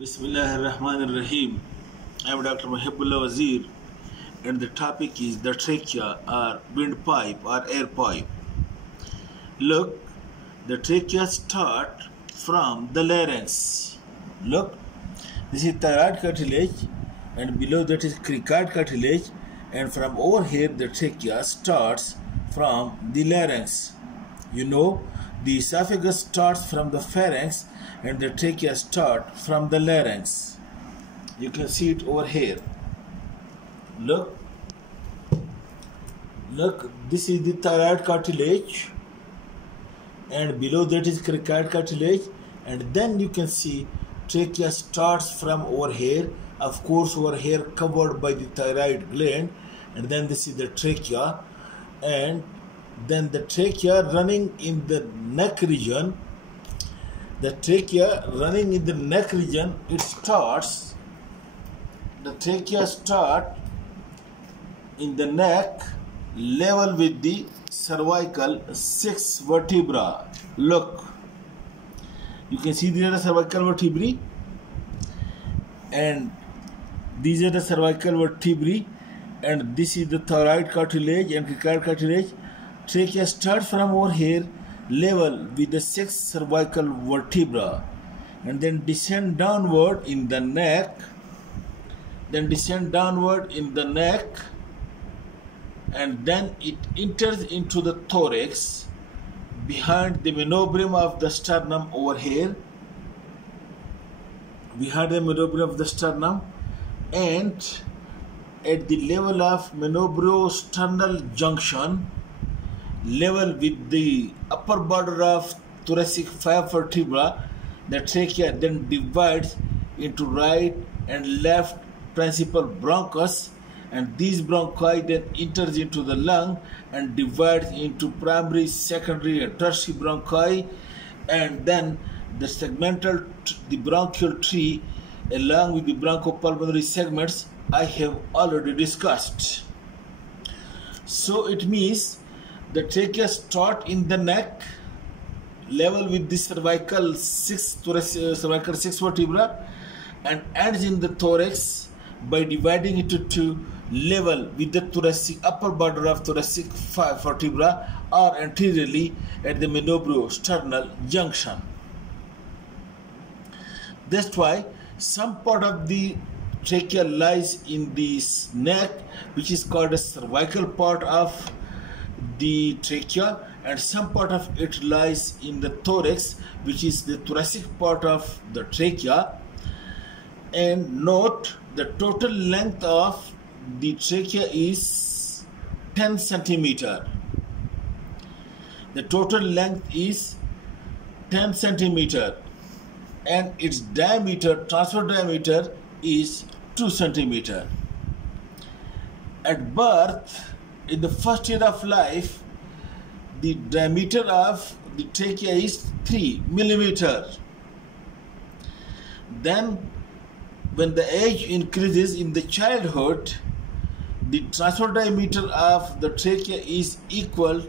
Bismillahirrahmanirrahim. I am Dr. Mahibullah Wazir, and the topic is the trachea or windpipe or air pipe. Look, the trachea starts from the larynx. Look, this is thyroid cartilage, and below that is cricoid cartilage, and from over here the trachea starts from the larynx. You know, the esophagus starts from the pharynx and the trachea starts from the larynx. You can see it over here. Look, this is the thyroid cartilage, and below that is cricoid cartilage, and then you can see trachea starts from over here. Of course, over here covered by the thyroid gland, and then this is the trachea, and then the trachea running in the neck region. The trachea running in the neck region, the trachea starts in the neck level with the cervical 6 vertebra. Look, you can see these are the cervical vertebrae, and these are the cervical vertebrae, and this is the thyroid cartilage and cricoid cartilage. Trachea starts from over here level with the 6 cervical vertebra, and then descend downward in the neck, and then it enters into the thorax behind the manubrium of the sternum over here, and at the level of manubriosternal junction, level with the upper border of thoracic 5 vertebra, the trachea then divides into right and left principal bronchus, and these bronchi then enters into the lung and divides into primary, secondary and tertiary bronchi, and then the bronchial tree along with the bronchopulmonary segments I have already discussed. So it means the trachea starts in the neck level with the cervical 6 vertebra and ends in the thorax by dividing it into level with the thoracic upper border of thoracic 5 vertebra or anteriorly at the manubriosternal junction. That's why some part of the trachea lies in the neck, which is called the cervical part of the trachea, and some part of it lies in the thorax, which is the thoracic part of the trachea. And note, the total length of the trachea is 10 centimeter. The total length is 10 centimeter, and its diameter, transfer diameter, is 2 centimeter. At birth, in the first year of life, the diameter of the trachea is 3 millimeter. Then, when the age increases in the childhood, the transfer diameter of the trachea is equal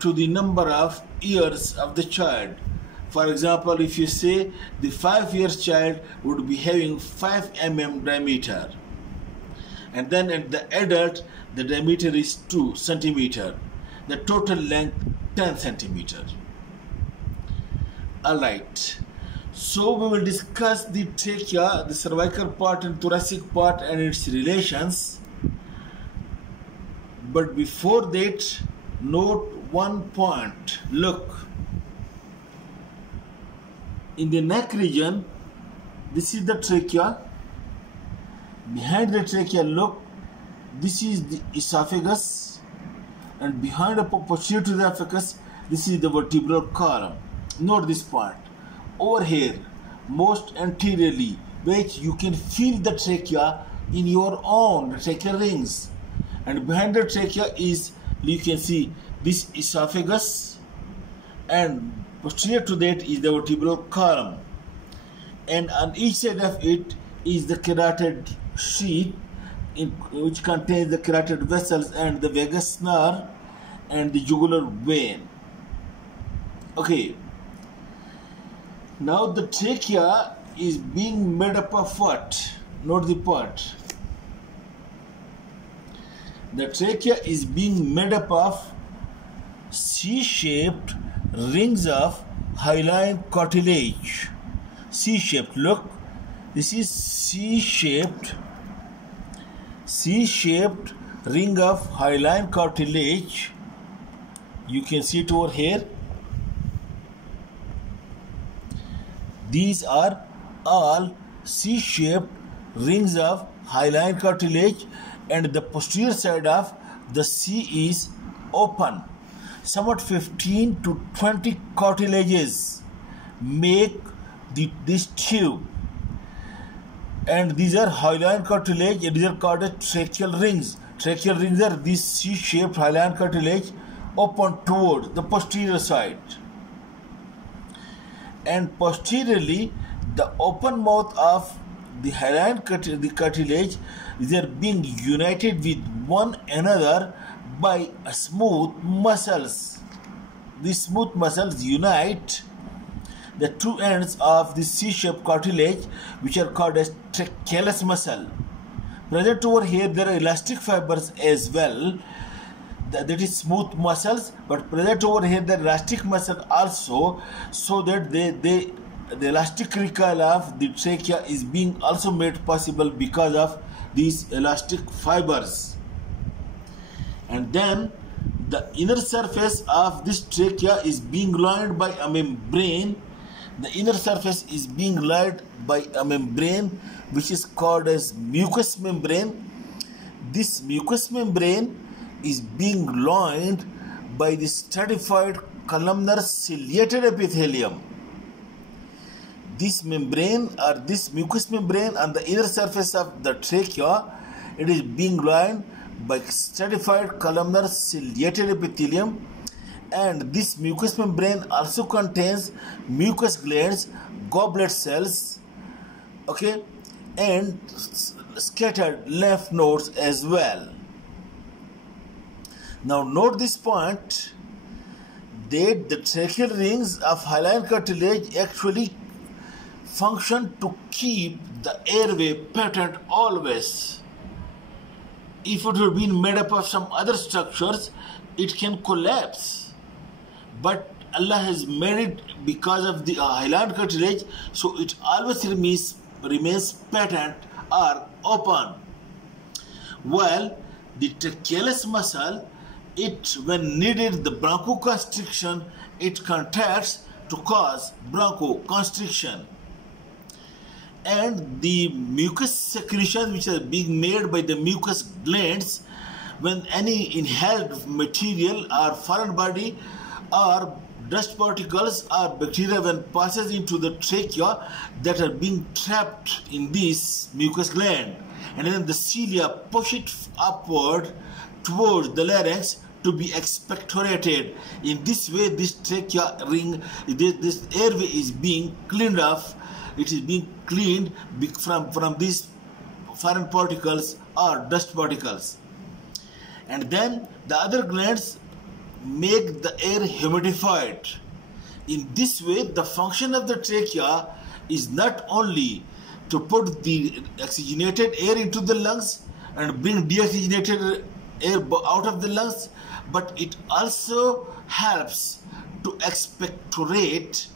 to the number of years of the child. For example, if you say the 5-year child would be having 5 mm diameter, and then at the adult the diameter is 2 centimeter, the total length 10 centimeter. Alright, so we will discuss the trachea, the cervical part and thoracic part and its relations. But before that, note one point. Look, in the neck region, this is the trachea. Behind the trachea, look, this is the esophagus, and behind the posterior to the esophagus, this is the vertebral column. Note this part. Over here, most anteriorly, which you can feel the trachea in your own tracheal rings, and behind the trachea is, you can see this esophagus, and posterior to that is the vertebral column, and on each side of it is the carotid sheath, which contains the carotid vessels and the vagus nerve and the jugular vein. Okay, now the trachea is being made up of what? Note the part. The trachea is being made up of C-shaped rings of hyaline cartilage. C-shaped, look, this is C-shaped ring of hyaline cartilage. You can see it over here. These are all C-shaped rings of hyaline cartilage, and the posterior side of the C is open. Somewhat 15 to 20 cartilages make this tube, and these are hyaline cartilage, and these are called as tracheal rings. Tracheal rings are these C-shaped hyaline cartilage open towards the posterior side, and posteriorly the open mouth of the hyaline cartilage, they are being united with one another by smooth muscles. These smooth muscles unite the two ends of the C-shaped cartilage, which are called as tracheal muscle. Present over here, there are elastic fibers as well. That is smooth muscles, but present over here the elastic muscle also, so that the elastic recoil of the trachea is being also made possible because of these elastic fibers. And then the inner surface of this trachea is being lined by a membrane. The inner surface is being lined by a membrane which is called as mucous membrane. This mucous membrane is being lined by the stratified columnar ciliated epithelium. This membrane, or this mucous membrane on the inner surface of the trachea, it is being lined by stratified columnar ciliated epithelium, and this mucous membrane also contains mucous glands, goblet cells, okay, and scattered lymph nodes as well. Now note this point, that the tracheal rings of hyaline cartilage actually function to keep the airway patent always. If it had been made up of some other structures, it can collapse. But Allah has made it because of the hyaline cartilage, so it always remains patent or open. While the tracheal muscle, when needed the bronchoconstriction, it contracts to cause bronchoconstriction. And the mucus secretions which are being made by the mucous glands, when any inhaled material or foreign body or dust particles or bacteria when passes into the trachea, that are being trapped in this mucous gland, and then the cilia push it upward towards the larynx to be expectorated. In this way, this trachea ring, this airway is being cleaned off. It is being cleaned from these foreign particles or dust particles. And then the other glands make the air humidified. In this way, the function of the trachea is not only to put the oxygenated air into the lungs and bring deoxygenated air out of the lungs, but it also helps to expectorate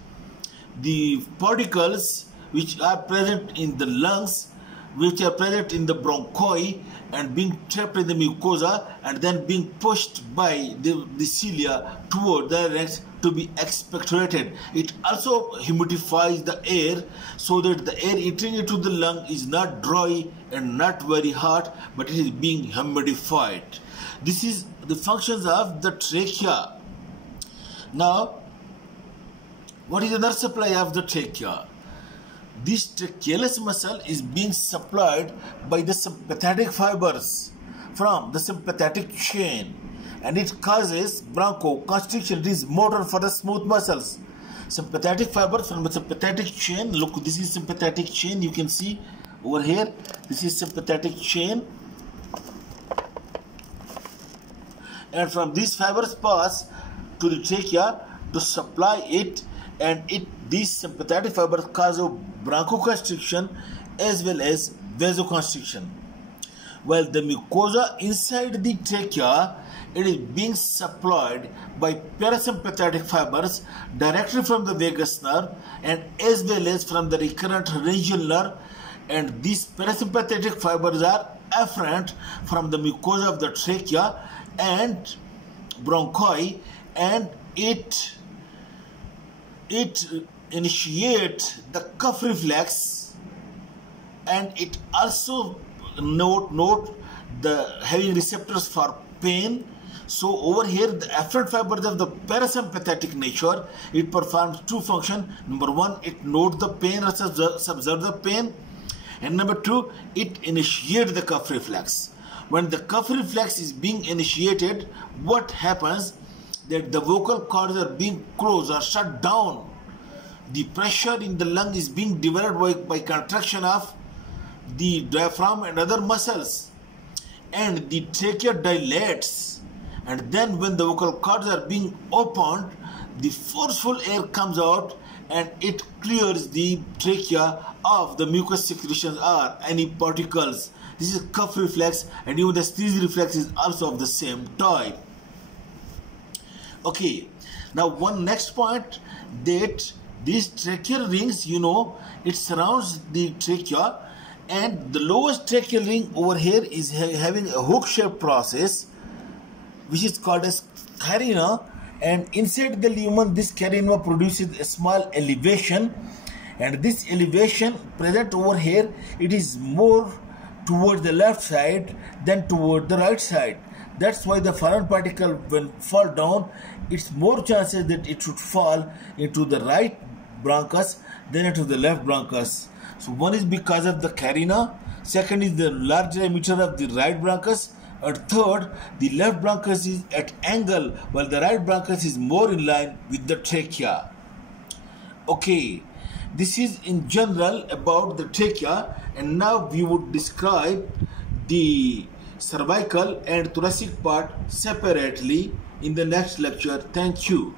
the particles which are present in the lungs, which are present in the bronchi and being trapped in the mucosa, and then being pushed by the cilia toward the larynx to be expectorated. It also humidifies the air so that the air entering into the lung is not dry and not very hot, but it is being humidified. This is the functions of the trachea. Now, what is the nerve supply of the trachea? This tracheal muscle is being supplied by the sympathetic fibers from the sympathetic chain, and it causes bronchoconstriction. It is motor for the smooth muscles. Sympathetic fibers from the sympathetic chain. Look, this is sympathetic chain. You can see over here. This is sympathetic chain, and from these fibers pass to the trachea to supply it, and these sympathetic fibers cause bronchoconstriction as well as vasoconstriction. While the mucosa inside the trachea, it is being supplied by parasympathetic fibers directly from the vagus nerve and as well as from the recurrent laryngeal nerve, and these parasympathetic fibers are afferent from the mucosa of the trachea and bronchi, and it initiates the cuff reflex, and it also note the having receptors for pain. So over here the afferent fibers of the parasympathetic nature, it performs two functions. Number one, it notes the pain or subserves the pain, and number two, it initiates the cuff reflex. When the cuff reflex is being initiated, what happens that the vocal cords are being closed or shut down. The pressure in the lung is being developed by contraction of the diaphragm and other muscles, and the trachea dilates, and then when the vocal cords are being opened, the forceful air comes out and it clears the trachea of the mucus secretions or any particles. This is cuff reflex, and even the sneeze reflex is also of the same type. Okay, now one next point, that these tracheal rings, it surrounds the trachea, and the lowest tracheal ring over here is having a hook-shaped process which is called as carina, and inside the lumen this carina produces a small elevation, and this elevation present over here, it is more towards the left side than toward the right side. That's why the foreign particle when fall down, it's more chances that it should fall into the right bronchus than into the left bronchus. So one is because of the carina, second is the large diameter of the right bronchus, and third, the left bronchus is at angle while the right bronchus is more in line with the trachea. Okay, this is in general about the trachea, and now we would describe the cervical and thoracic part separately in the next lecture. Thank you.